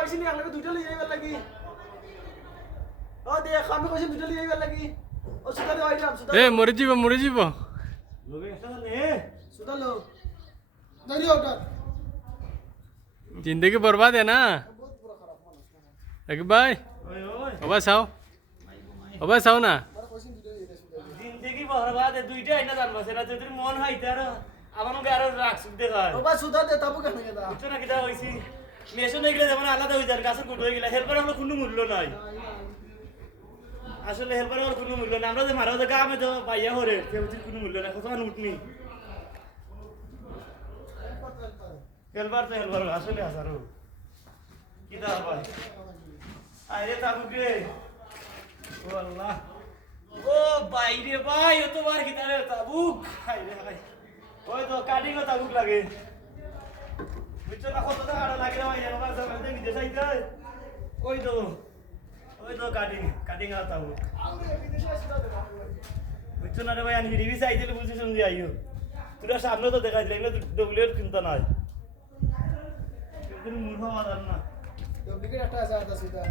কইছি নি আমাকে দুইটা লই যাইবার লাগি ও দেখ আমি কইছি দুইটা লই যাইবার লাগি ও সুদা দে আইরাম সুদা এ মরে যাব লোকে একটা নে সুদা লো দাঁড়ি ওটা जिंदगी बर्बाद है ना বহুত বড় খারাপ মানুষ रकीब भाई ওই ওই वापस आओ ना আর কইছি দুইটা লই যাইবার জিন্দেগি বরবাদ দুইটা আইনা জানবা সেটা যদি মন হইতে আর আমার মনে আরো রাখছ দেখায় ও বা সুদা দে তাবু কেন গেলা বুঝছো না কিটা হইছি মেশন হয়ে গেলে যেমন আলাদা হয়ে যায় গাছের গুড হয়ে গেলে হেল্পার আমরা কোনো মূল্য নাই আসলে হেল্পার আর কোনো মূল্য নাই আমরা যে মারা যে গামে তো পাইয়া হরে কেউ কোনো মূল্য নাই কত উঠনি হেল্পার তো হেল্পার আসলে আসারো কিটা ভাই আরে তাবুক রে ও আল্লাহ ও বাইরে ভাই ও তো বার কিটা রে তাবুক আরে ভাই ওই তো কাটিং ও তাবুক লাগে বুঝছো না কত টাকা লাগে না ভাই আমার সব আমি নিজে চাইতে ওই তো কাটিং আর তাবুক আরে বিদেশে সুদা দে বুঝছো না রে ভাই আমি রিভি চাইতে বুঝছি শুনছি আইও তোরা সামনে তো দেখাই দিলে এগুলো ডব্লিউর চিন্তা নাই কিন্তু মূর্খ মাদার না ডুপ্লিকেট একটা আছে সুদা